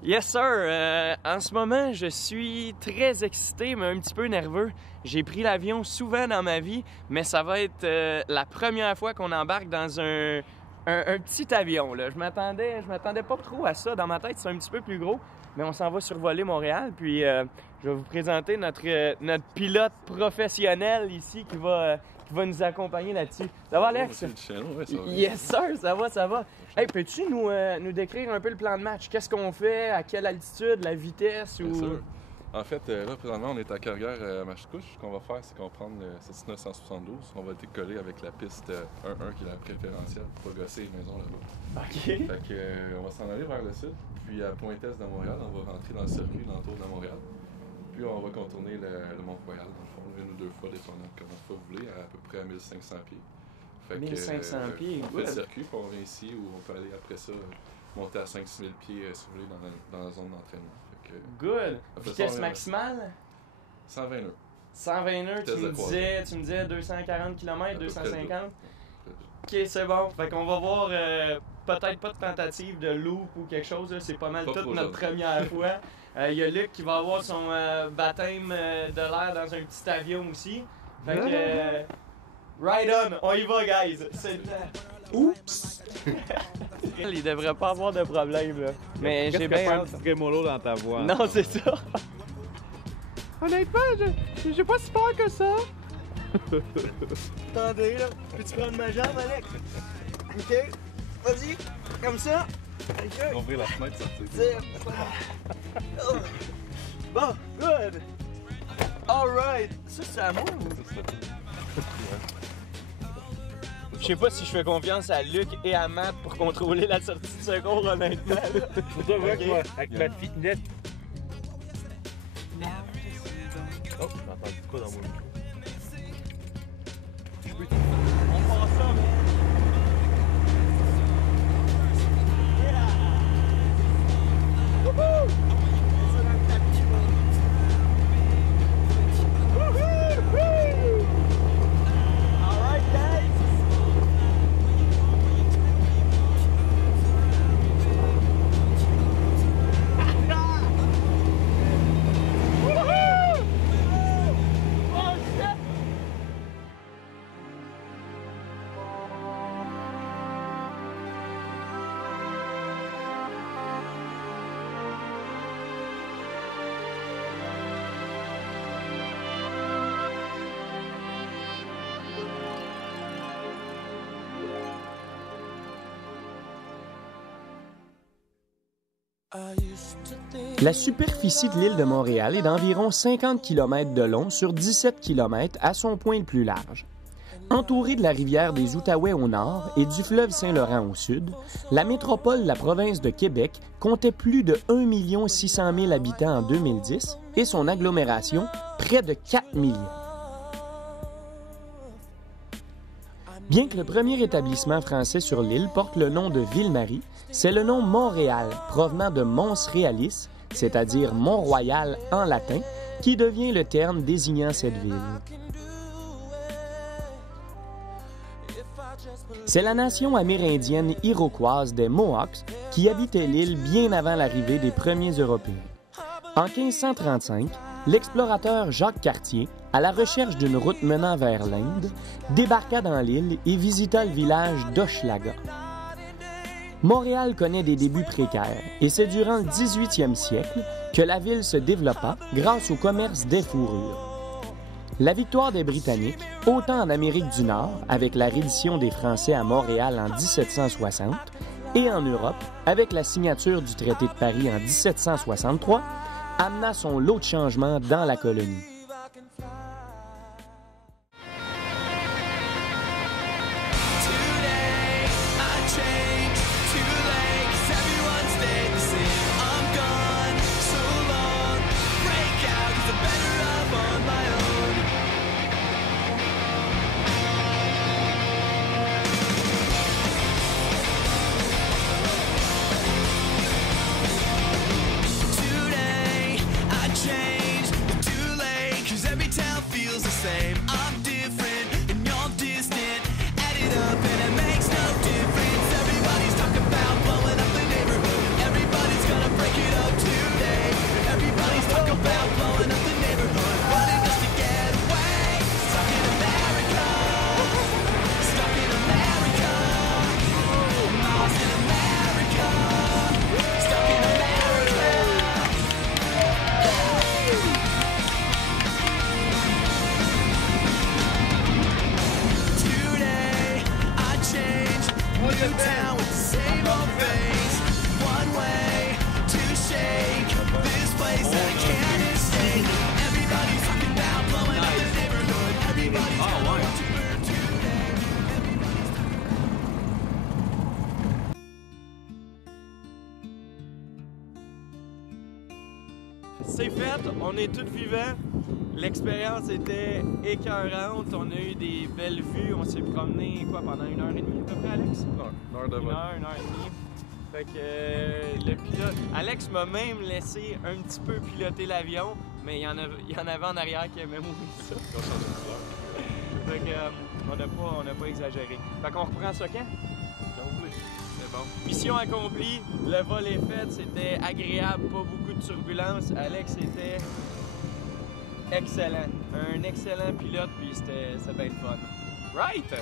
Yes sir, en ce moment je suis très excité mais un petit peu nerveux. J'ai pris l'avion souvent dans ma vie, mais ça va être la première fois qu'on embarque dans un petit avion. Là. Je m'attendais pas trop à ça. Dans ma tête, c'est un petit peu plus gros, mais on s'en va survoler Montréal. Puis je vais vous présenter notre pilote professionnel ici qui va nous accompagner là-dessus. Ça va, Alex? Ouais, ça va. Yes sir, ça va. Hey, peux-tu nous décrire un peu le plan de match? Qu'est-ce qu'on fait? À quelle altitude? La vitesse? Bien sûr. En fait, là, présentement, on est à Calgary, Mascouche. Ce qu'on va faire, c'est qu'on va prendre le 972. On va décoller avec la piste 1-1 qui est la préférentielle pour pas gosser les maisons là-bas. OK. Fait que, on va s'en aller vers le sud. Puis à Pointe-Est de Montréal, on va rentrer dans le circuit l'entour de Montréal. Puis on va contourner le Mont-Royal, dans le fond, une ou deux fois, dépendant de comment vous voulez, à peu près à 1500 pieds. Fait 1500 pieds, on fait le circuit, puis on vient ici où on peut aller après ça monter à 5-6 000 pieds si vous voulez dans la zone d'entraînement. Good! Vitesse maximale? 120 nœuds. 120 nœuds, tu me disais 240 km, 250? Ok, c'est bon. Fait qu'on va voir peut-être pas de tentative de loop ou quelque chose. Là. C'est pas mal toute notre première fois. Il y a Luc qui va avoir son baptême de l'air dans un petit avion aussi. Fait que... Ride on! On y va, guys! C'est le temps! Oups! Il devrait pas avoir de problème, là. Mais j'ai bien hâte. Qu'est-ce que mollo dans ta voix? Non, c'est ça! Honnêtement, j'ai pas si peur que ça! Attendez, là. Peux-tu prendre ma jambe, Alex? OK. Vas-y. Comme ça. OK. Ouvrir la fenêtre, sortir. Bon, good. Alright. Ça, c'est à moi ou? Je sais pas si je fais confiance à Luc et à Matt pour contrôler la sortie de secours, honnêtement. Pour toi, vrai que moi, avec ma fitness. Oh, j'ai entendu quoi dans mon micro? On passe ça, man. Wouhou! La superficie de l'île de Montréal est d'environ 50 km de long sur 17 km à son point le plus large. Entourée de la rivière des Outaouais au nord et du fleuve Saint-Laurent au sud, la métropole de la province de Québec comptait plus de 1 600 000 habitants en 2010 et son agglomération près de 4 millions. Bien que le premier établissement français sur l'île porte le nom de Ville-Marie, c'est le nom Montréal, provenant de Mons Realis, c'est-à-dire Mont-Royal en latin, qui devient le terme désignant cette ville. C'est la nation amérindienne iroquoise des Mohawks qui habitait l'île bien avant l'arrivée des premiers Européens. En 1535, l'explorateur Jacques Cartier, à la recherche d'une route menant vers l'Inde, débarqua dans l'île et visita le village d'Hochelaga. Montréal connaît des débuts précaires et c'est durant le 18e siècle que la ville se développa grâce au commerce des fourrures. La victoire des Britanniques, autant en Amérique du Nord, avec la reddition des Français à Montréal en 1760, et en Europe, avec la signature du traité de Paris en 1763, amena son lot de changements dans la colonie. Too late, C'est fait, on est tous vivants. L'expérience était écœurante. On a eu des belles vues. On s'est promené pendant 1h30 à peu près, Alex? Une heure de vol. 1h et demie. Fait que le pilote. Alex m'a même laissé un petit peu piloter l'avion, mais il y en avait en arrière qui aimait mourir ça. Fait que on n'a pas exagéré. Fait qu'on reprend ça quand? Quand vous voulez. C'est bon. Mission accomplie, le vol est fait, c'était agréable, pas beaucoup de turbulences. Alex était excellent. Un excellent pilote, puis c'était bien le fun. Right!